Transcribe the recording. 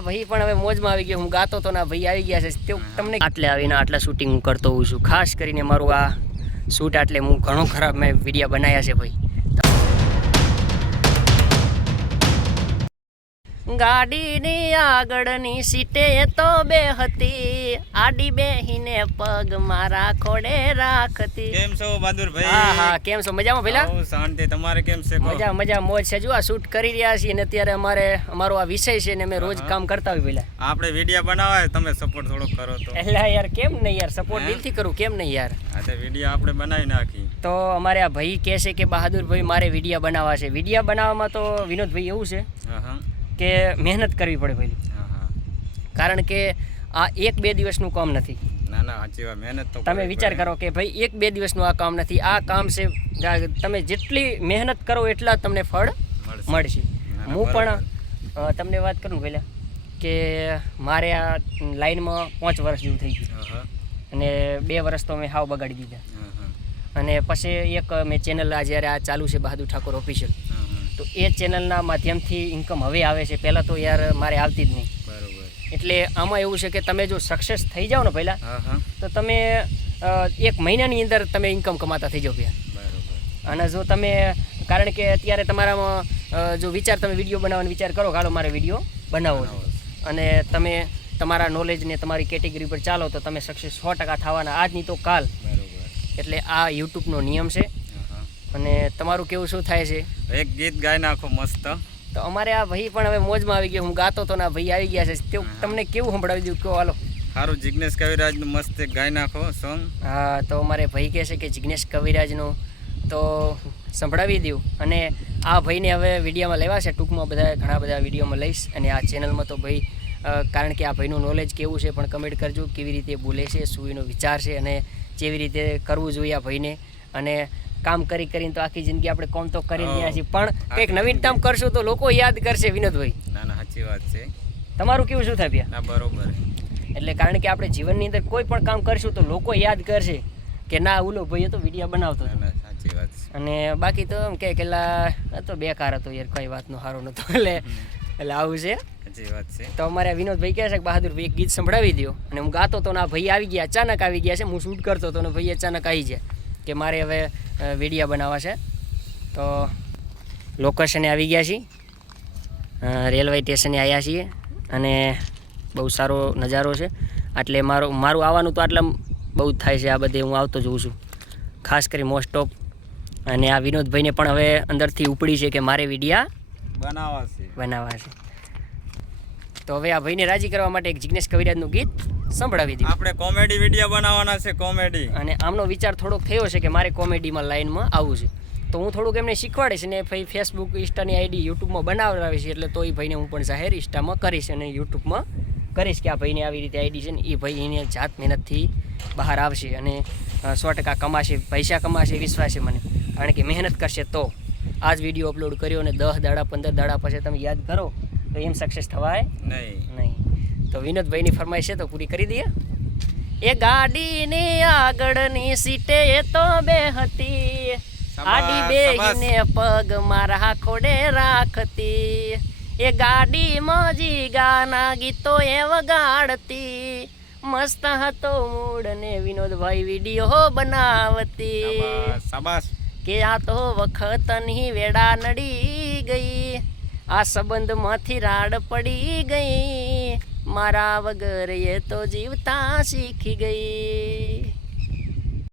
ભાઈ પણ હવે મોજમાં આવી ગયો. હું ગાતો તો ના ભાઈ આવી ગયા છે. તો તમને આટલે આવીને આટલા શૂટિંગ હું કરતો હોઉં છું. ખાસ કરીને મારું આ શૂટ આટલે હું ઘણો ખરાબ મેં વિડીયો બનાવ્યા છે ભાઈ. ગાડીની આગળની સીટે તો બે હતી, આડી બેહીને પગ મારા ખોડે રાખતી. કેમ છો બહાદુરભાઈ? હા હા, કેમ છો? મજામાં પેલા? બહુ શાંતિ. તમારે કેમ છે? મજા મજા મોજ છે. જો આ શૂટ કરી રહ્યા છીએ ને અત્યારે અમારો આ વિષય છે ને અમે રોજ કામ કરતા હોય. પેલા આપણે વિડીયો બનાવાય, તમે સપોર્ટ થોડો કરો તો. એટલે યાર કેમ નહીં યાર, સપોર્ટ દિલથી કરું, કેમ નહીં યાર. આ તો વિડીયો આપણે બનાવી નાખી. તો અમારે આ ભાઈ કહે છે કે બહાદુરભાઈ મારે વિડીયો બનાવવા છે. વિડીયો બનાવવામાં તો વિનોદભાઈ એવું છે કે મહેનત કરવી પડે ભાઈ. કારણ કે આ 1-2 દિવસનું કામ નથી. ના ના, સાચી વાત. મહેનત તો તમે વિચાર કરો કે ભાઈ 1-2 દિવસનું આ કામ નથી. આ કામ છે, તમે જેટલી મહેનત કરો એટલા તમને ફળ મળશે. હું પણ તમને વાત કરું પહેલાં કે મારે આ લાઈનમાં 5 વર્ષ જેવું થઈ ગયું અને 2 વર્ષ તો મેં હાવ બગાડી દીધા. અને પછી એક મેં ચેનલ આ જ્યારે આ ચાલુ છે બહાદુર ઠાકોર ઓફિશિયલ, તો એ ચેનલના માધ્યમથી ઇન્કમ હવે આવે છે. પહેલાં તો યાર મારે આવતી જ નહીં. બરાબર. એટલે આમાં એવું છે કે તમે જો સક્સેસ થઈ જાઓ ને પહેલાં, તો તમે 1 મહિનાની અંદર તમે ઇન્કમ કમાતા થઈ જાઓ પહેલાં. બરાબર. અને જો તમે, કારણ કે અત્યારે તમારામાં જો તમે વિડીયો બનાવવાનો વિચાર કરો, હાલો મારે વિડીયો બનાવવો અને તમે તમારા નોલેજને તમારી કેટેગરી પર ચાલો તો તમે સક્સેસ 100% થવાના, આજની તો કાલ. બરાબર. એટલે આ યુટ્યુબનો નિયમ છે. અને તમારું કેવું શું થાય છે? એક ગીત ગાઈ નાખો મસ્ત. તો અમારે આ ભાઈ પણ હવે મોજમાં આવી ગયો. હું ગાતો તો ના ભાઈ આવી ગયા છે. તે તમને કેવું સંભળાવી દઉં? કહો હાલો. સારું, જિગ્નેશ કવિરાજનું મસ્ત એક ગાઈ નાખો સોંગ. હા, તો અમારે ભાઈ કહે છે કે જિગ્નેશ કવિરાજનું તો સંભળાવી દઉં. અને આ ભાઈને હવે વિડીયોમાં લેવા છે. ટૂંકમાં ઘણા બધા વિડીયોમાં લઈશ. અને આ ચેનલમાં તો ભાઈ, કારણ કે આ ભાઈનું નોલેજ કેવું છે પણ કમેન્ટ કરજો. કેવી રીતે બોલે છે, શું એનો વિચાર છે અને કેવી રીતે કરવું જોઈએ આ ભાઈને. અને કામ કરીને તો આખી જિંદગી આપણે કામ તો કરી રહ્યા છીએ, પણ કંઈક નવીનતામ કરશું તો લોકો યાદ કરશે. વિનોદભાઈ, ના ના, સાચી વાત છે. તમારું કેવું શું થાય ભૈયા? ના, બરોબર. એટલે કારણ કે આપણે જીવનની અંદર કોઈ પણ કામ કરશું તો લોકો યાદ કરશે કે ના ઓલો ભાઈ તો વિડીયો બનાવતો. સાચી વાત. અને બાકી તો એમ કે પેલા તો બેકાર હતો યાર, કઈ વાતનો સારો નતો. એટલે આવું છે. સાચી વાત છે. તો અમારે વિનોદભાઈ કહે છે કે બહાદુરભાઈ એક ગીત સંભળાવી દો. અને હું ગાતો તો ના ભાઈ આવી ગયા, અચાનક આવી ગયા છે. હું શૂટ કરતો હતો ને ભાઈ અચાનક આવી જાય કે મારે હવે વિડીયો બનાવવા છે. તો લોકેશને આવી ગયા છીએ, રેલવે સ્ટેશને આવ્યા છીએ અને બહુ સારો નજારો છે. એટલે મારું આવવાનું તો આટલા બહુ જ થાય છે. આ બધે હું આવતો જોઉં છું, ખાસ કરી મોસ્ટ ઓફ. અને આ વિનોદભાઈને પણ હવે અંદરથી ઉપડી છે કે મારે વિડીયા બનાવવા છે. તો હવે આ ભાઈને રાજી કરવા માટે એક જિગ્નેશ કવિરાજનું ગીત સંભળાવી દીધું. આપણે કોમેડી વિડીયો બનાવવાના છે, કોમેડી. અને આમનો વિચાર થોડોક થયો છે કે મારે કોમેડીમાં લાઈનમાં આવવું છે. તો હું થોડુંક એમને શીખવાડીશ અને ભાઈ ફેસબુક, ઇન્સ્ટાની આઈડી યુટ્યુબમાં બનાવડાવીશ. એટલે તો એ ભાઈને હું પણ જાહેર ઇન્સ્ટામાં કરીશ અને યુટ્યુબમાં કરીશ કે આ ભાઈને આવી રીતે આઈડી છે ને એ ભાઈ એને જાત મહેનતથી બહાર આવશે અને 100% કમાશે, પૈસા કમાશે, વિશ્વાસ છે મને. કારણ કે મહેનત કરશે તો. આ જ વિડીયો અપલોડ કર્યો અને 10 દાડા 15 દાડા પછી તમે યાદ કરો તો એમ સક્સેસ થવાય નહીં. તો વિનોદભાઈની ફરમાઈશ છે તો પૂરી કરી દઈએ. એ ગાડીની આગળની સીટે તો બે હતી, આડી બેહીને પગ મારા ખોડે રાખતી. એ ગાડીમાં જીગાના ગીતો એ વગાડતી, મસ્ત હતો મૂડ ને વિનોદભાઈ વિડીયો બનાવતી. કે આ તો વખતની વેડા નડી ગઈ, આ સંબંધમાંથી રાડ પડી ગઈ, મારા વગર એ તો જીવતા શીખી ગઈ.